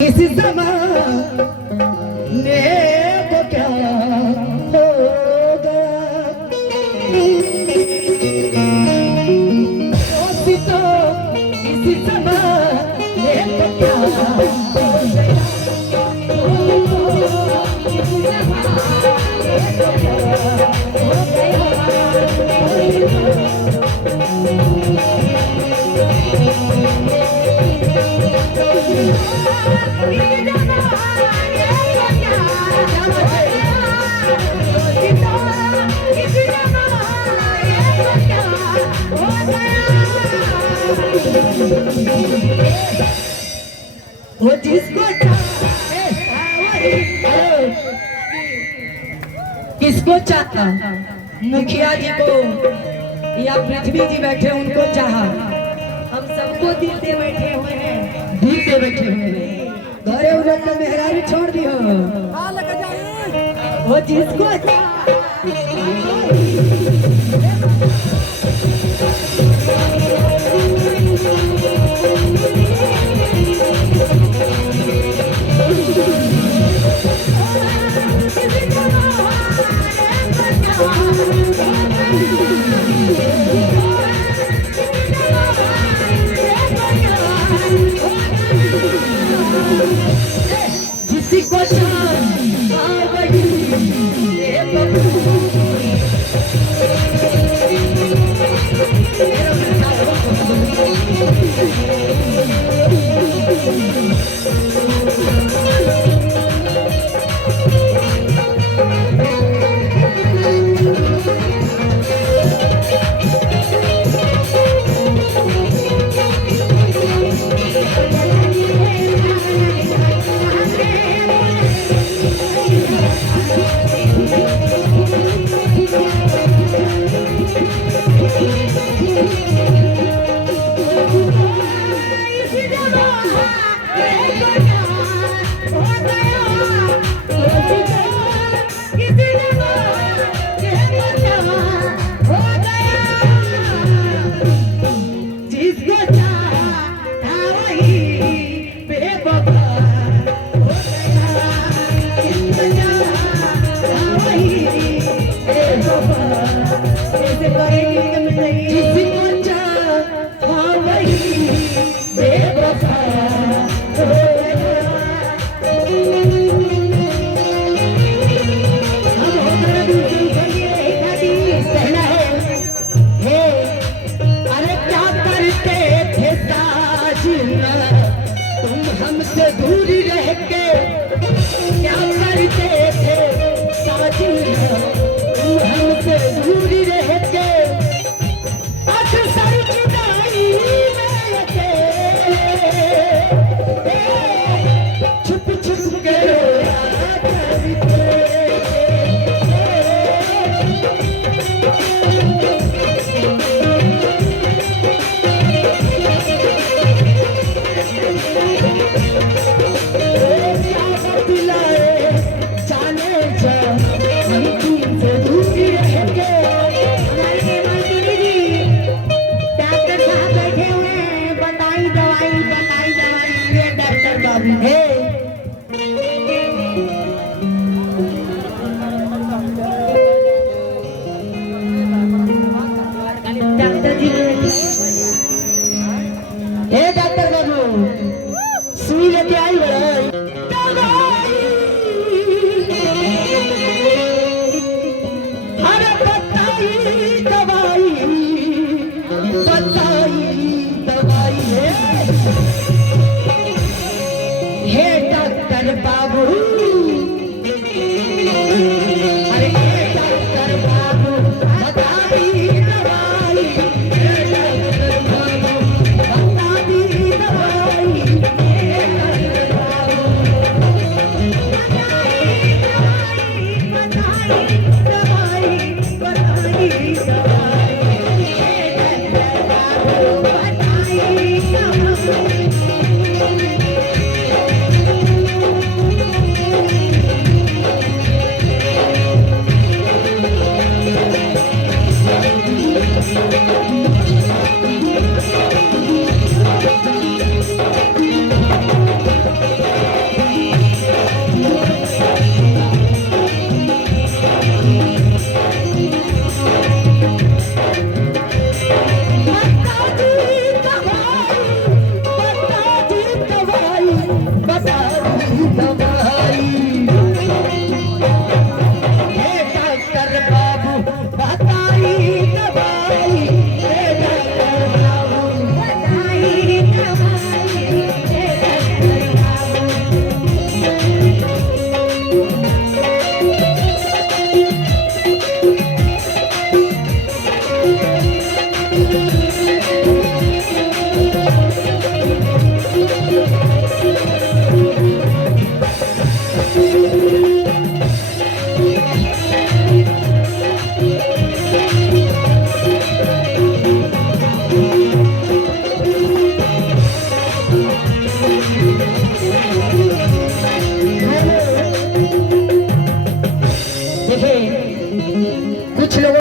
इस ज़माने को क्या होगा, तो इस ज़माने को क्या वो जिसको किसको चाहता, मुखिया जी को या पृथ्वी जी बैठे उनको चाहा, हम सबको दिल दे बैठे हुए हैं, दिल दे बैठे हुए हैं। घरे उधर तो मेहरारू छोड़ दियो, वो जिसको हमसे दूर रह के क्या करते थे साजिया, तुम हमसे दूर रह के अक्सर जुदाई में थे, छुप छुप के रोया करते। दिलाए बताई दवाई। हे डॉक्टर बाबू बताई दवाई, हे डॉक्टर बाबू बताई दवाई, हे डॉक्टर देखिए कुछ लोगों